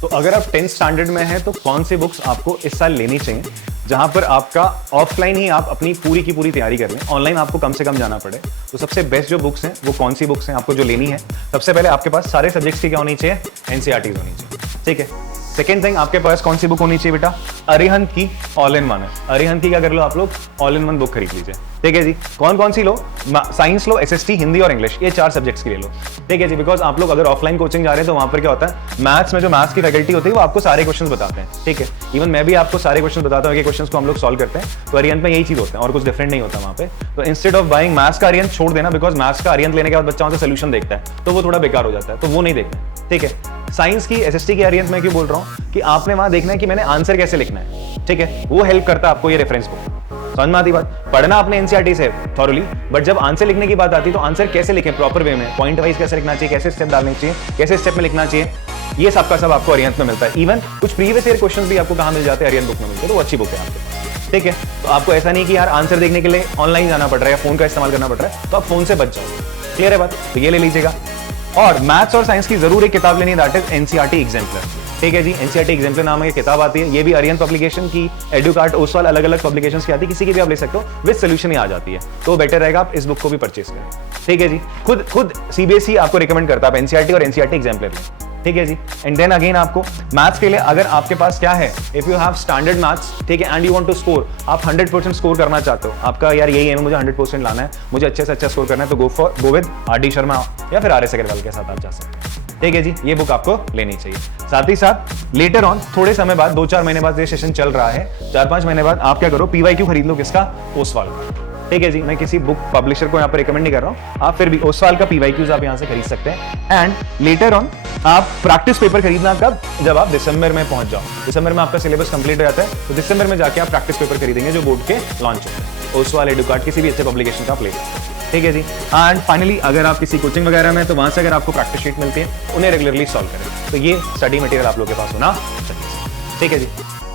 तो अगर आप 10th स्टैंडर्ड में हैं तो कौन सी बुक्स आपको इस साल लेनी चाहिए, जहां पर आपका ऑफलाइन ही आप अपनी पूरी की पूरी तैयारी कर लें, ऑनलाइन आपको कम से कम जाना पड़े। तो सबसे बेस्ट जो बुक्स हैं वो कौन सी बुक्स हैं आपको जो लेनी है? सबसे पहले आपके पास सारे सब्जेक्ट्स की क्या होनी चाहिए? एनसीईआरटी होनी चाहिए, ठीक है। सेकेंड थिंग, आपके पास कौन सी बुक होनी चाहिए बेटा? अरिहंत की ऑल इन वन है। अरिहंत की क्या कर लो आप लोग? ऑल इन वन बुक खरीद लीजिए, ठीक है जी। कौन कौन सी लो? साइंस लो, एसएसटी, हिंदी और इंग्लिश, ये 4 सब्जेक्ट्स की ले लो, ठीक है जी। बिकॉज आप लोग अगर ऑफलाइन कोचिंग जा रहे हैं तो वहां पर क्या होता है, मैथ्स में जो मैथ्स की फैकल्टी होती है वो आपको सारे क्वेश्चन बताते हैं, ठीक है। इवन मैं भी आपको सारे क्वेश्चन बताता हूँ कि क्वेश्चन को हम लोग सॉल्व करते हैं। तो अरिहंत में यही चीज होता है और कुछ डिफरेंट नहीं होता वहां पे। तो इंस्टेड ऑफ बाइंग मैथ्स का अरिहंत छोड़ देना, बिकॉज मैथ्स का अरिहंत लेने के बाद बच्चा वहां से सोल्यूशन देखता है तो वो थोड़ा बेकार हो जाता है, तो वो नहीं देखना, ठीक है। साइंस की एसएसटी की अरिहंत में क्यों बोल रहा हूं कि आपने वहां देखना है कि मैंने आंसर कैसे लिखना है, ठीक है। वो हेल्प करता है आपको ये रेफरेंस बुक। समझ में आती बात? पढ़ना आपने एनसीईआरटी से थॉरली, बट जब आंसर लिखने की बात आती है तो आंसर कैसे लिखें प्रॉपर वे में, पॉइंट वाइज कैसे लिखना चाहिए, कैसे स्टेप डालने चाहिए, कैसे स्टेप में लिखना चाहिए, ये सब का सब आपको अरिहंत में मिलता है। इवन कुछ प्रीवियस ईयर क्वेश्चन भी आपको कहां मिल जाते हैं? अरिहंत बुक में मिलते हैं, तो वो अच्छी बुक है आपके, ठीक है। तो आपको ऐसा नहीं कि यार आंसर देखने के लिए ऑनलाइन जाना पड़ रहा है या फोन का इस्तेमाल करना पड़ रहा है, तो आप फोन से बच जाओ। क्लियर है बात? तो ये ले लीजिएगा। और मैथ्स और साइंस की जरूर एक किताब लेनी, दैट इज एनसीईआरटी एग्जाम्पलर, ठीक है जी। एनसीईआरटी एग्जाम्पलर नाम की किताब आती है, ये भी अरिहंत पब्लिकेशन की, एडुकार्ट, ओसवाल, अलग अलग पब्लिकेशंस की आती है, किसी की भी आप ले सकते हो, विद सोल्यूशन ही आ जाती है। तो बेटर रहेगा आप इस बुक को भी परचेज करें, ठीक है जी। खुद सीबीएसई आपको रिकमेंड करता है आप एनसीईआरटी और एनसीईआरटी एग्जाम्पलर लें, ठीक है जी। एंड देन अगेन आपको मैथ्स के लिए अगर आपके पास क्या है, if you have standard maths, ठीक है, and you want to score, आप 100% स्कोर करना चाहते हो, आपका यार यही है मुझे 100% लाना है, मुझे अच्छे से अच्छा स्कोर करना है, तो गो विद आरडी शर्मा या फिर आरएस अग्रवाल के साथ आप जा सकते हैं, ठीक है जी। ये बुक आपको लेनी चाहिए। साथ ही साथ लेटर ऑन थोड़े समय बाद, 2-4 महीने बाद ये सेशन चल रहा है, 4-5 महीने बाद आप क्या करो, पीवाईक्यू खरीद लो, किसका? ओसवाल का, ठीक है जी। मैं किसी बुक पब्लिशर को यहाँ पर रिकमेंड नहीं कर रहा हूँ, आप फिर भी ओसवाल का पीवाईक्यूज आप यहाँ से खरीद सकते हैं। एंड लेटर ऑन आप प्रैक्टिस पेपर खरीदना कब? जब आप दिसंबर में पहुंच जाओ। दिसंबर में आपका सिलेबस कंप्लीट हो जाता है, तो दिसंबर में जाके आप प्रैक्टिस पेपर खरीदेंगे जो बोर्ड के लॉन्च होते हैं, ओसवाल, एडुकार्ट, किसी भी अच्छे पब्लिकेशन का आप ले सकते हैं, ठीक है जी। एंड फाइनली अगर आप किसी कोचिंग वगैरह में, तो वहां से अगर आपको प्रैक्टिस शीट मिलती है, उन्हें रेगुलरली सॉल्व करें। तो ये स्टडी मटेरियल आप लोगों के पास होना चाहिए, ठीक है जी।